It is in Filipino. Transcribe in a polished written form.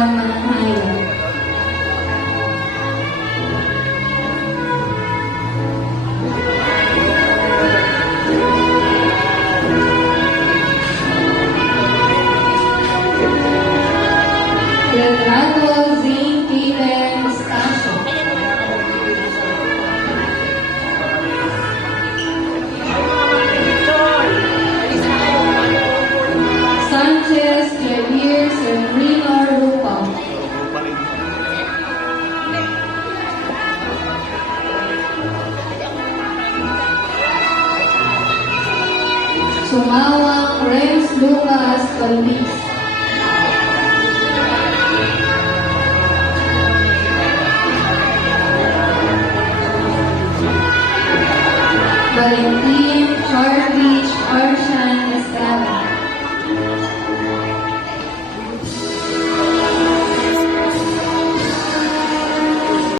Juan Mananghaya. Renato Zane Taylor Estacio. Sanchez Javier Serrino Rupa. Sumawang Rems Lucas Calvis. Valentin Charlie Arshan Estrada.